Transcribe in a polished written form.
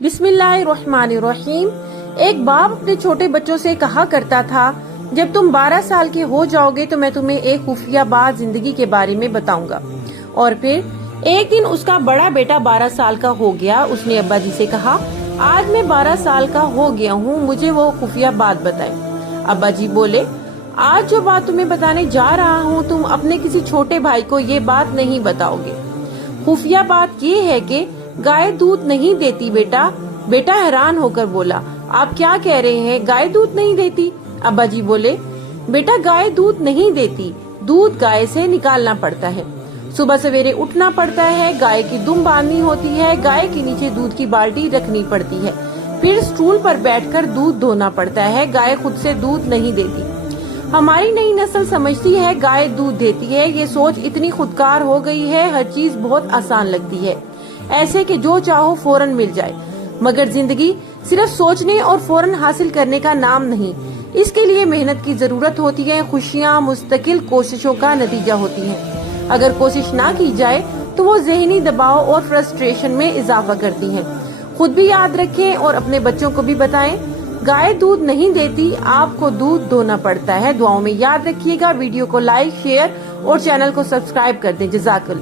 बिस्मिल्लाहिर्रहमानिर्रहीम। एक बाप अपने छोटे बच्चों से कहा करता था, जब तुम 12 साल के हो जाओगे तो मैं तुम्हें एक खुफिया बात जिंदगी के बारे में बताऊंगा। और फिर एक दिन उसका बड़ा बेटा 12 साल का हो गया। उसने अब्बा जी से कहा, आज मैं 12 साल का हो गया हूँ, मुझे वो खुफिया बात बताएं। अब्बा जी बोले, आज जो बात तुम्हें बताने जा रहा हूँ, तुम अपने किसी छोटे भाई को ये बात नहीं बताओगे। खुफिया बात ये है कि गाय दूध नहीं देती बेटा। बेटा हैरान होकर बोला, आप क्या कह रहे हैं, गाय दूध नहीं देती? अब्बा जी बोले, बेटा गाय दूध नहीं देती, दूध गाय से निकालना पड़ता है। सुबह सवेरे उठना पड़ता है, गाय की दुम बांधनी होती है, गाय के नीचे दूध की बाल्टी रखनी पड़ती है, फिर स्टूल पर बैठकर दूध धोना पड़ता है। गाय खुद से दूध नहीं देती। हमारी नई नस्ल समझती है गाय दूध देती है। ये सोच इतनी खुदकार हो गई है, हर चीज बहुत आसान लगती है, ऐसे कि जो चाहो फौरन मिल जाए। मगर जिंदगी सिर्फ सोचने और फौरन हासिल करने का नाम नहीं, इसके लिए मेहनत की जरूरत होती है। खुशियाँ मुस्तकिल कोशिशों का नतीजा होती हैं। अगर कोशिश ना की जाए तो वो ज़हनी दबाव और फ्रस्ट्रेशन में इजाफा करती हैं। खुद भी याद रखें और अपने बच्चों को भी बताएं, गाय दूध नहीं देती, आपको दूध धोना पड़ता है। दुआओं में याद रखिएगा। वीडियो को लाइक, शेयर और चैनल को सब्सक्राइब कर दें। जज़ाकल्लाह।